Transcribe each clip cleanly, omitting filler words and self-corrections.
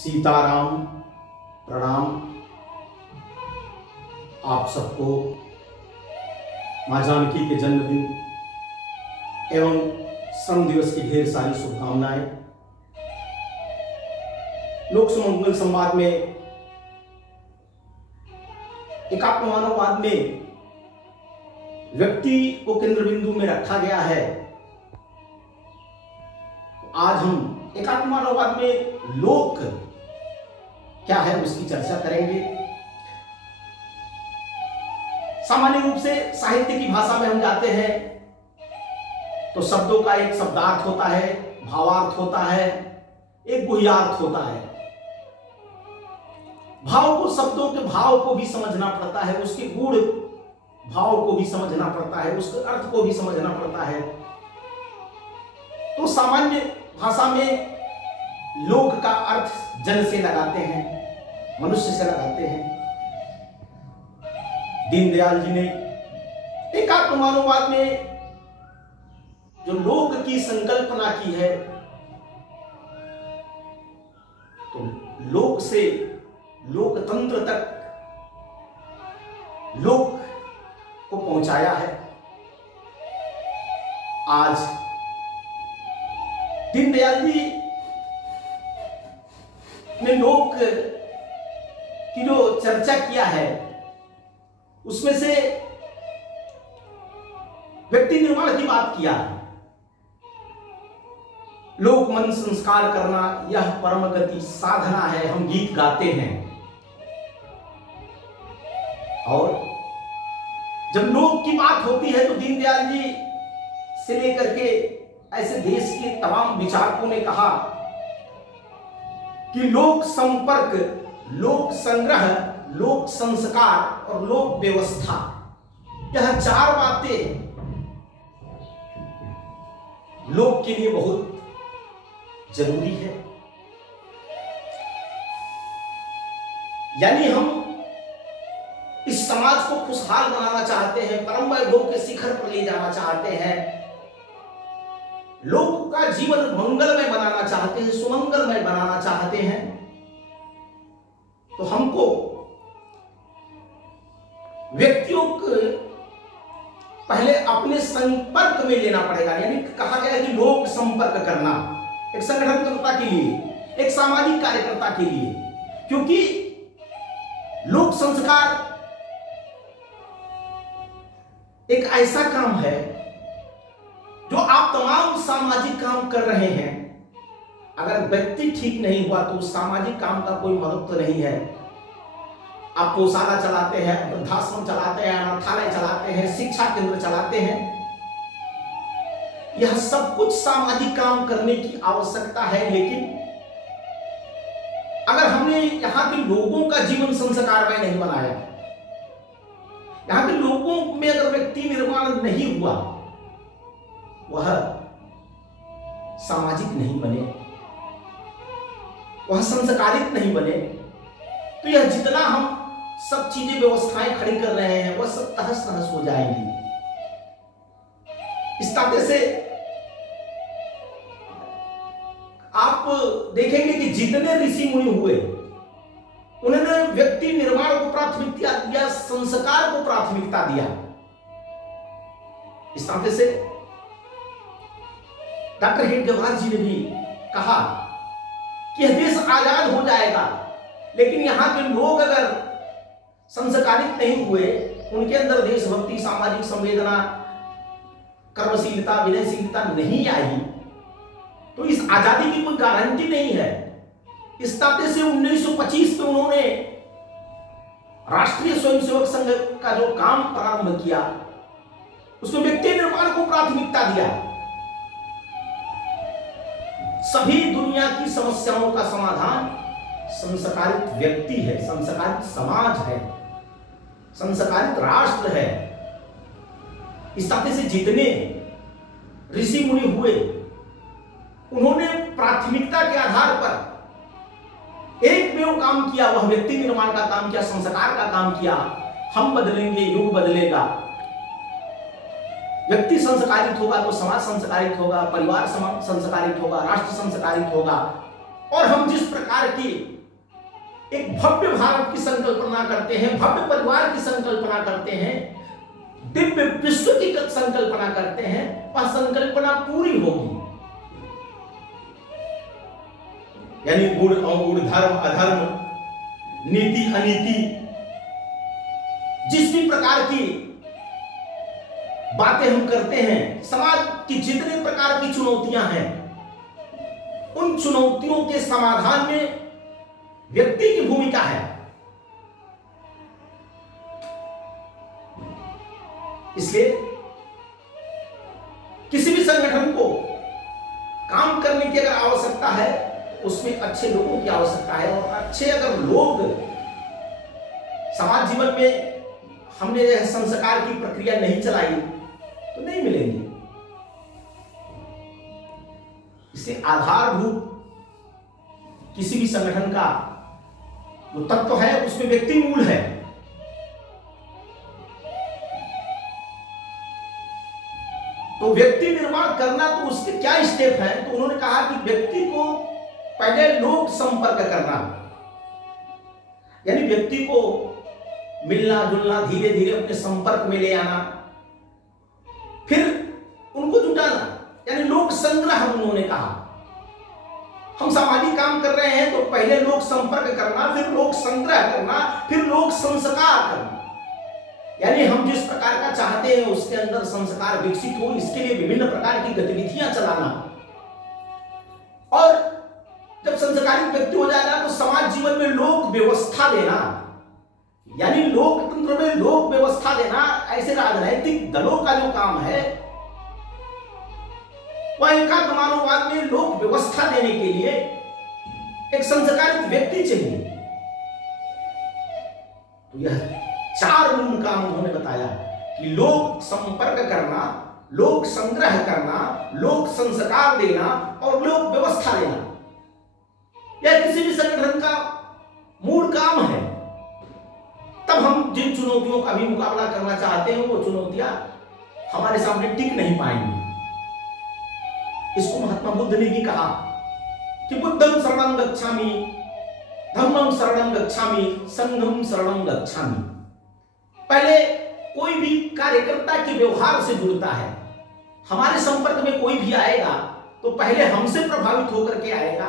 सीताराम, प्रणाम। आप सबको मां जानकी के जन्मदिन एवं श्रम दिवस की ढेर सारी शुभकामनाएं। लोक सुमंगल संवाद में एकात्म मानववाद में व्यक्ति को केंद्र बिंदु में रखा गया है। आज हम एकात्म मानववाद में लोक क्या है उसकी चर्चा करेंगे। सामान्य रूप से साहित्य की भाषा में हम जाते हैं तो शब्दों का एक शब्दार्थ होता है, भावार्थ होता है, एक गुह्यार्थ होता है। भाव को, शब्दों के भाव को भी समझना पड़ता है, उसके गूढ़ भाव को भी समझना पड़ता है, उसके अर्थ को भी समझना पड़ता है। तो सामान्य भाषा में लोक का अर्थ जन से लगाते हैं, मनुष्य से लगाते हैं। दीनदयाल जी ने एकात्म मानववाद में जो लोक की संकल्पना की है, तो लोक से लोकतंत्र तक लोक को पहुंचाया है। आज दीनदयाल जी ने लोक की जो चर्चा किया है उसमें से व्यक्ति निर्माण की बात किया है। लोक मन संस्कार करना यह परम गति साधना है, हम गीत गाते हैं। और जब लोक की बात होती है तो दीनदयाल जी से लेकर के ऐसे देश के तमाम विचारकों ने कहा कि लोक संपर्क, लोक संग्रह, लोक संस्कार और लोक व्यवस्था, यह चार बातें लोक के लिए बहुत जरूरी है। यानी हम इस समाज को खुशहाल बनाना चाहते हैं, परम वैभव के शिखर पर ले जाना चाहते हैं, लोक का जीवन मंगलमय बनाना चाहते हैं, सुमंगलमय बनाना चाहते हैं, तो हमको व्यक्तियों को पहले अपने संपर्क में लेना पड़ेगा। यानी कहा गया है कि लोक संपर्क करना एक संगठनकर्ता के लिए, एक सामाजिक कार्यकर्ता के लिए, क्योंकि लोक संस्कार एक ऐसा काम है जो आप तमाम सामाजिक काम कर रहे हैं, अगर व्यक्ति ठीक नहीं हुआ तो सामाजिक काम का कोई महत्व नहीं है। आप गौशाला चलाते हैं, वृद्धाश्रम चलाते हैं, अनाथालय चलाते हैं, शिक्षा केंद्र चलाते हैं, यह सब कुछ सामाजिक काम करने की आवश्यकता है। लेकिन अगर हमने यहां के लोगों का जीवन संस्कारमय नहीं बनाया, यहां के लोगों में अगर व्यक्ति निर्माण नहीं हुआ, वह सामाजिक नहीं बने, वह संस्कारित नहीं बने, तो यह जितना हम सब चीजें व्यवस्थाएं खड़ी कर रहे हैं वह सब तहस नहस हो जाएंगी। इस तरह से आप देखेंगे कि जितने ऋषि मुनि हुए उन्होंने व्यक्ति निर्माण को प्राथमिकता दिया, संस्कार को प्राथमिकता दिया। इस तरह से डॉक्टर हेडगेवार जी ने भी कहा कि यह देश आजाद हो जाएगा, लेकिन यहां के लोग अगर संस्कारित नहीं हुए, उनके अंदर देशभक्ति, सामाजिक संवेदना, कर्मशीलता, विनयशीलता नहीं आई, तो इस आजादी की कोई गारंटी नहीं है। इस नाते से 1925 में उन्होंने राष्ट्रीय स्वयंसेवक संघ का जो काम प्रारंभ किया, उसमें व्यक्ति निर्माण को प्राथमिकता दिया। सभी दुनिया की समस्याओं का समाधान संस्कारित व्यक्ति है, संस्कारित समाज है, संस्कारित राष्ट्र है। इस तरह से जितने ऋषि मुनि हुए उन्होंने प्राथमिकता के आधार पर एक में वो काम किया, वह व्यक्ति निर्माण का काम किया, संस्कार का काम किया। हम बदलेंगे, युग बदलेगा। व्यक्ति संस्कारित होगा तो समाज संस्कारित होगा, परिवार संस्कारित होगा, राष्ट्र संस्कारित होगा। और हम जिस प्रकार की एक भव्य भारत की संकल्पना करते हैं, भव्य परिवार की संकल्पना करते हैं, दिव्य विश्व की संकल्पना करते हैं, वह संकल्पना पूरी होगी। यानी गुण अवगुण, धर्म अधर्म, नीति अनीति, जिस भी प्रकार की बातें हम करते हैं, समाज की जितने प्रकार की चुनौतियां हैं, उन चुनौतियों के समाधान में व्यक्ति की भूमिका है। इसलिए किसी भी संगठन को काम करने की अगर आवश्यकता है, उसमें अच्छे लोगों की आवश्यकता है। और अच्छे अगर लोग समाज जीवन में हमने यह संस्कार की प्रक्रिया नहीं चलाई तो नहीं मिलेंगे। इससे आधारभूत किसी भी संगठन का जो तत्व है उसमें व्यक्ति मूल है। तो व्यक्ति निर्माण करना, तो उसके क्या स्टेप हैं? तो उन्होंने कहा कि व्यक्ति को पहले लोक संपर्क करना, यानी व्यक्ति को मिलना जुलना, धीरे धीरे अपने संपर्क में ले आना, फिर उनको जुटाना, यानी लोक संग्रह। उन्होंने कहा हम सामाजिक काम कर रहे हैं तो पहले लोक संपर्क करना, फिर लोक संग्रह करना, फिर लोक संस्कार करना। यानी हम जिस प्रकार का चाहते हैं उसके अंदर संस्कार विकसित हो, इसके लिए विभिन्न प्रकार की गतिविधियां चलाना। और जब संस्कारित व्यक्ति हो जाएगा तो समाज जीवन में लोक व्यवस्था देना, यानी लोकतंत्र में लोक व्यवस्था देना। ऐसे राजनैतिक दलों का जो काम है वह एकात्म मानववाद में लोक व्यवस्था देने के लिए एक संस्कारित व्यक्ति चाहिए। तो यह 4 मूल काम उन्होंने बताया कि लोक संपर्क करना, लोक संग्रह करना, लोक संस्कार देना और लोक व्यवस्था देना। यह किसी भी संगठन का मूल काम है। तब हम जिन चुनौतियों का भी मुकाबला करना चाहते हैं वो चुनौतियां हमारे सामने टिक नहीं पाएंगी। इसको महात्मा बुद्ध ने भी कहा कि बुद्धं शरणं गच्छामि, धम्मं शरणं गच्छामि, संघं शरणं गच्छामि। पहले कोई भी कार्यकर्ता के व्यवहार से जुड़ता है। हमारे संपर्क में कोई भी आएगा तो पहले हमसे प्रभावित होकर के आएगा,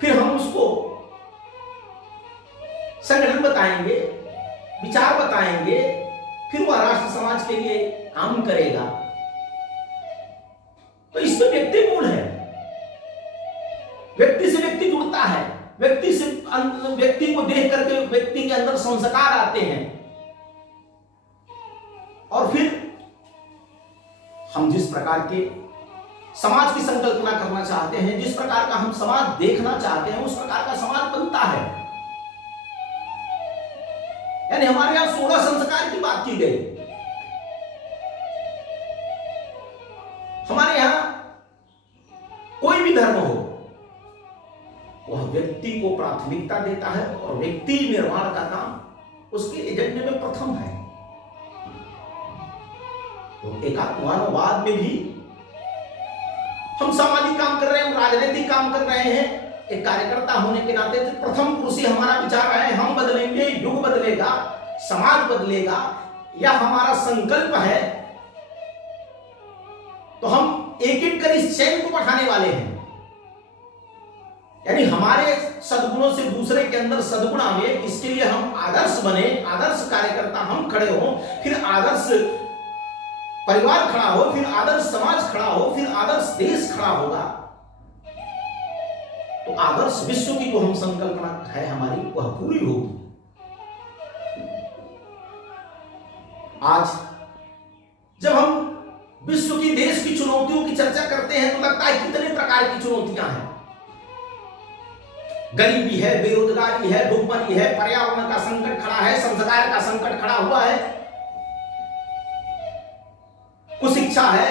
फिर हम उसको संगठन बताएंगे, विचार बताएंगे, फिर वह राष्ट्र समाज के लिए काम करेगा। तो इसमें व्यक्ति मूल है। व्यक्ति से व्यक्ति जुड़ता है, व्यक्ति से व्यक्ति को देख करके व्यक्ति के अंदर संस्कार आते हैं, और फिर हम जिस प्रकार के समाज की संकल्पना करना चाहते हैं, जिस प्रकार का हम समाज देखना चाहते हैं, उस प्रकार का समाज बनता है। यानी हमारे यहां 16 संस्कार की बात की गई। हमारे यहां कोई भी धर्म हो, वह व्यक्ति को प्राथमिकता देता है और व्यक्ति निर्माण का काम उसके एजेंडे में प्रथम है। तो एकात्म मानववाद में भी हम सामाजिक काम कर रहे हैं, हम राजनीतिक काम कर रहे हैं। एक कार्यकर्ता होने के नाते प्रथम पुरुष ही हमारा विचार है, हम बदलेंगे, युग बदलेगा, समाज बदलेगा, यह हमारा संकल्प है। तो हम एक एक कर इस चैन को बढ़ाने वाले हैं। यानी हमारे सद्गुणों से दूसरे के अंदर सद्गुण आवे, इसके लिए हम आदर्श बने, आदर्श कार्यकर्ता हम खड़े हों, फिर आदर्श परिवार खड़ा हो, फिर आदर्श समाज खड़ा हो, फिर आदर्श देश खड़ा होगा। तो आदर्श विश्व की जो हम संकल्पना है हमारी, वह पूरी होगी। आज जब हम विश्व की, देश की चुनौतियों की चर्चा करते हैं तो लगता है कितने प्रकार की चुनौतियां हैं। गरीबी है, बेरोजगारी है, भुखमरी है, पर्यावरण का संकट खड़ा है, संस्कार का संकट खड़ा हुआ है, कुशिक्षा है,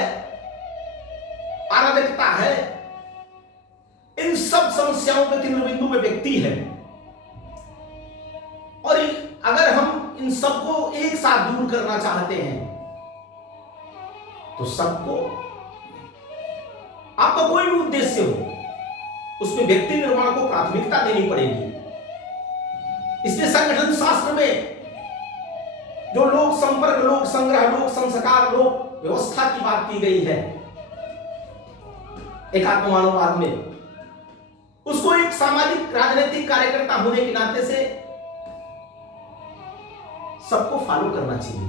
अराजकता है। इन सब समस्याओं के केंद्र बिंदु में व्यक्ति है। और अगर हम इन सबको एक साथ दूर करना चाहते हैं तो सबको, आपका कोई भी उद्देश्य हो, उसमें व्यक्ति निर्माण को प्राथमिकता देनी पड़ेगी। इसलिए संगठन शास्त्र में जो लोक संपर्क, लोक संग्रह, लोक संस्कार, लोक व्यवस्था की बात की गई है एकात्म मानववाद में, उसको एक सामाजिक राजनीतिक कार्यकर्ता होने के नाते से सबको फॉलो करना चाहिए।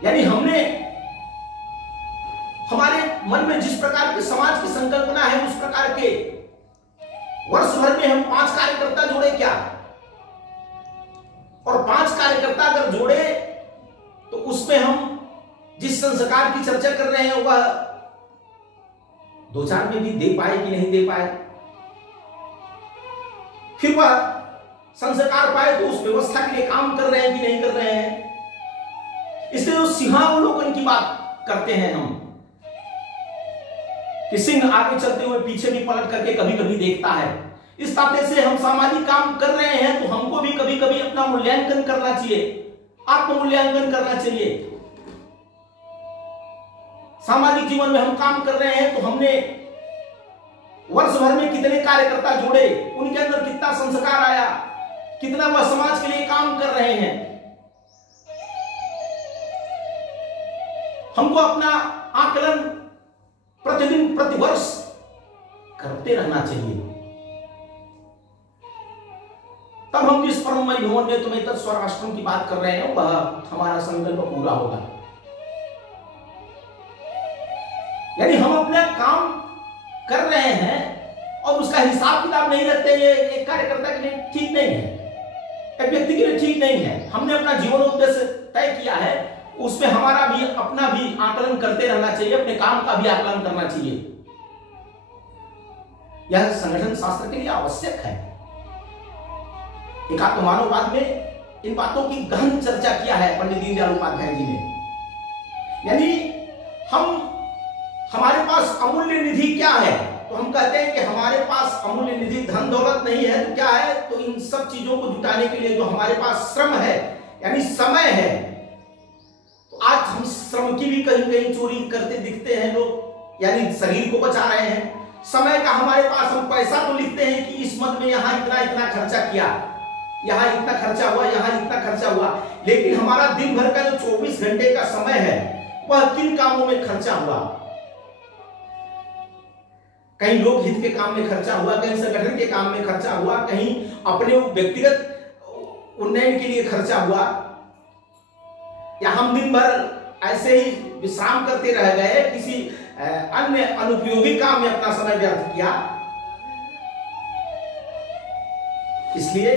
यानी हमने हमारे मन में जिस प्रकार के समाज की संकल्पना है, उस प्रकार के वर्ष भर में हम 5 कार्यकर्ता जोड़े क्या, और 5 कार्यकर्ता अगर जोड़े तो उसमें हम जिस संस्कार की चर्चा कर रहे हैं वह 2-4 में भी दे पाए कि नहीं दे पाए, फिर वह संस्कार पाए तो उस व्यवस्था के लिए काम कर रहे हैं कि नहीं कर रहे हैं। इसलिए जो सिंहावलोकन की बात करते हैं हम, कि सिंह आगे चलते हुए पीछे भी पलट करके कभी कभी देखता है, इस नाते से हम सामाजिक काम कर रहे हैं तो हमको भी कभी कभी अपना मूल्यांकन करना चाहिए, आत्ममूल्यांकन करना चाहिए। सामाजिक जीवन में हम काम कर रहे हैं तो हमने वर्ष भर में कितने कार्यकर्ता जोड़े, उनके अंदर कितना संस्कार आया, कितना वह समाज के लिए काम कर रहे हैं। हमको अपना आकलन प्रतिदिन प्रतिवर्ष करते रहना चाहिए, तब हम जिस परममय भवन में तुम्हें तत् स्वराष्ट्रम की बात कर रहे हैं वह हमारा संकल्प पूरा होगा। यानी हम अपना काम कर रहे हैं और उसका हिसाब किताब नहीं रखते, ये एक कार्यकर्ता के लिए ठीक नहीं है, एक व्यक्ति के लिए ठीक नहीं है। हमने अपना जीवन उद्देश्य तय किया है, उसमें हमारा भी अपना भी आकलन करते रहना चाहिए, अपने काम का भी आकलन करना चाहिए। यह संगठन शास्त्र के लिए आवश्यक है। एकात्म मानववाद में इन बातों की गहन चर्चा किया है पंडित दीनदयाल उपाध्याय जी ने। यानी हमारे पास अमूल्य निधि क्या है, तो हम कहते हैं कि हमारे पास अमूल्य निधि धन दौलत नहीं है, तो क्या है, तो इन सब चीजों को जुटाने के लिए जो हमारे पास श्रम है यानी समय है। तो आज हम श्रम की भी कहीं कहीं चोरी करते दिखते हैं लोग, यानी शरीर को बचा रहे हैं। समय का हमारे पास, हम पैसा तो लिखते हैं कि इस मद में यहां इतना इतना खर्चा किया, यहां इतना खर्चा हुआ, यहां इतना खर्चा हुआ, लेकिन हमारा दिन भर का जो 24 घंटे का समय है वह किन कामों में खर्चा हुआ। कहीं लोक हित के काम में खर्चा हुआ, कहीं संगठन के काम में खर्चा हुआ, कहीं अपने व्यक्तिगत उन्नयन के लिए खर्चा हुआ, या हम दिन भर ऐसे ही विश्राम करते रह गए, किसी अन्य अनुपयोगी काम में अपना समय व्यर्थ किया। इसलिए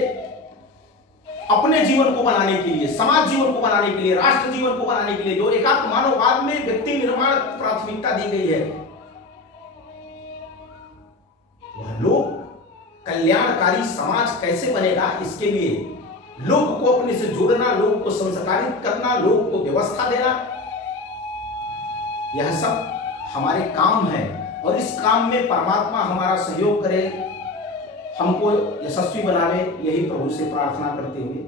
अपने जीवन को बनाने के लिए, समाज जीवन को बनाने के लिए, राष्ट्र जीवन को बनाने के लिए जो एकात्म मानववाद में व्यक्ति निर्माण प्राथमिकता दी गई है, वह लोक कल्याणकारी समाज कैसे बनेगा, इसके लिए लोक को अपने से जोड़ना, लोक को संस्कारित करना, लोक को व्यवस्था देना, यह सब हमारे काम है। और इस काम में परमात्मा हमारा सहयोग करे, हमको यशस्वी बनावे, यही प्रभु से प्रार्थना करते हुए